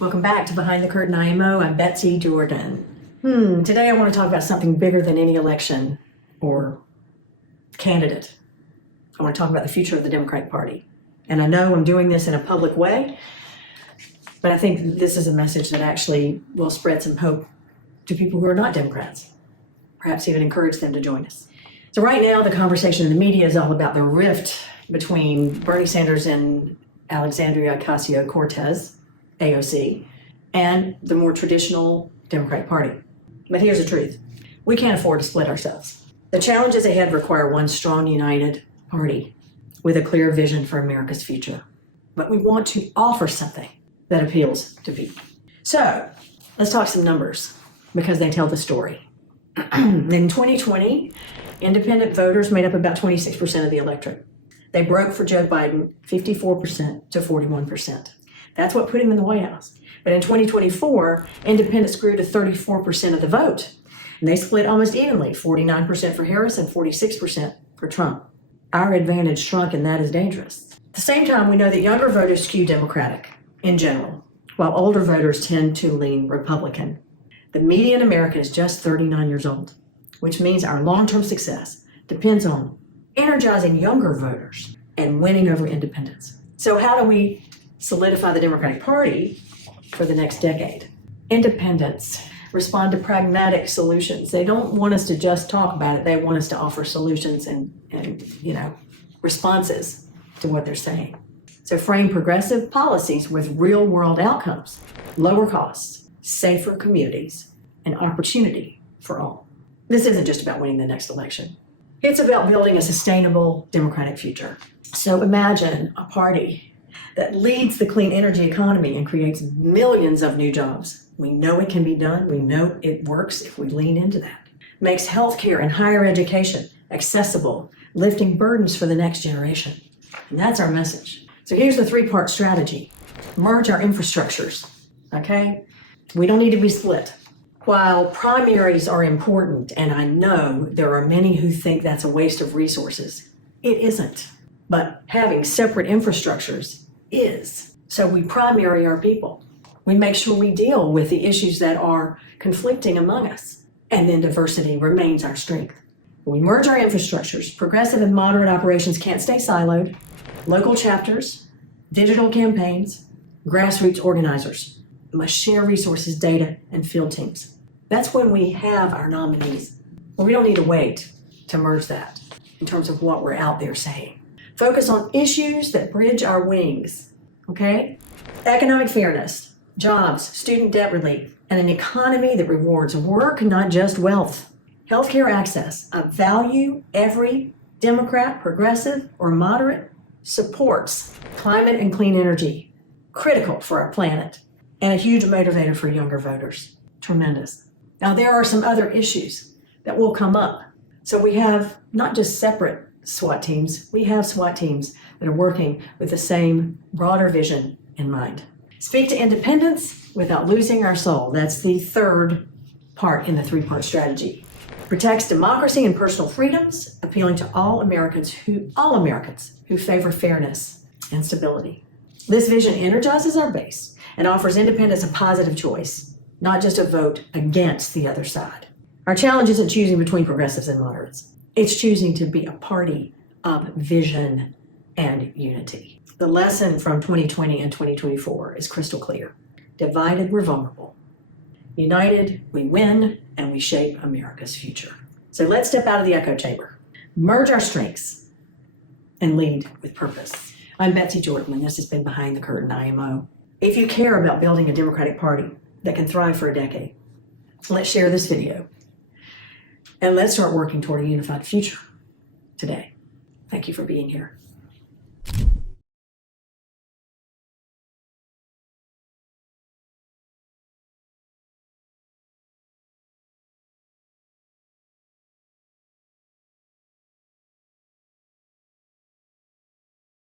Welcome back to Behind the Curtain IMO. I'm Betsy Jordan. Today I want to talk about something bigger than any election or candidate. I want to talk about the future of the Democratic Party. And I know I'm doing this in a public way, but I think this is a message that actually will spread some hope to people who are not Democrats, perhaps even encourage them to join us. So right now the conversation in the media is all about the rift between Bernie Sanders and Alexandria Ocasio-Cortez, AOC, and the more traditional Democratic Party. But here's the truth. We can't afford to split ourselves. The challenges ahead require one strong, united party with a clear vision for America's future. But we want to offer something that appeals to people. So let's talk some numbers because they tell the story. In 2020, independent voters made up about 26% of the electorate. They broke for Joe Biden 54% to 41%. That's what put him in the White House. But in 2024, independents grew to 34% of the vote. And they split almost evenly, 49% for Harris and 46% for Trump. Our advantage shrunk, and that is dangerous. At the same time, we know that younger voters skew Democratic in general, while older voters tend to lean Republican. The median American is just 39 years old, which means our long-term success depends on energizing younger voters and winning over independents. So how do we solidify the Democratic Party for the next decade? Independents respond to pragmatic solutions. They don't want us to just talk about it. They want us to offer solutions and responses to what they're saying. So frame progressive policies with real world outcomes, lower costs, safer communities, and opportunity for all. This isn't just about winning the next election. It's about building a sustainable democratic future. So imagine a party that leads the clean energy economy and creates millions of new jobs. We know it can be done. We know it works if we lean into that. Makes healthcare and higher education accessible, lifting burdens for the next generation. And that's our message. So here's the three-part strategy. Merge our infrastructures, okay? We don't need to be split. While primaries are important, and I know there are many who think that's a waste of resources, it isn't. But having separate infrastructures is. So we primary our people. We make sure we deal with the issues that are conflicting among us. And then diversity remains our strength. When we merge our infrastructures, progressive and moderate operations can't stay siloed. Local chapters, digital campaigns, grassroots organizers must share resources, data, and field teams. That's when we have our nominees. Well, we don't need to wait to merge that in terms of what we're out there saying. Focus on issues that bridge our wings, okay? Economic fairness, jobs, student debt relief, and an economy that rewards work, not just wealth. Healthcare access, a value every Democrat, progressive, or moderate supports. Climate and clean energy, critical for our planet, and a huge motivator for younger voters. Tremendous. Now, there are some other issues that will come up. So we have not just separate SWAT teams, we have SWAT teams that are working with the same broader vision in mind. Speak to independence without losing our soul. That's the third part in the three-part strategy. Protects democracy and personal freedoms, appealing to all Americans who favor fairness and stability. This vision energizes our base and offers independents a positive choice, not just a vote against the other side. Our challenge isn't choosing between progressives and moderates. It's choosing to be a party of vision and unity. The lesson from 2020 and 2024 is crystal clear. Divided, we're vulnerable. United, we win, and we shape America's future. So let's step out of the echo chamber, merge our strengths, and lead with purpose. I'm Betsy Jordan, and this has been Behind the Curtain IMO. If you care about building a Democratic Party that can thrive for a decade, let's share this video. And let's start working toward a unified future today. Thank you for being here.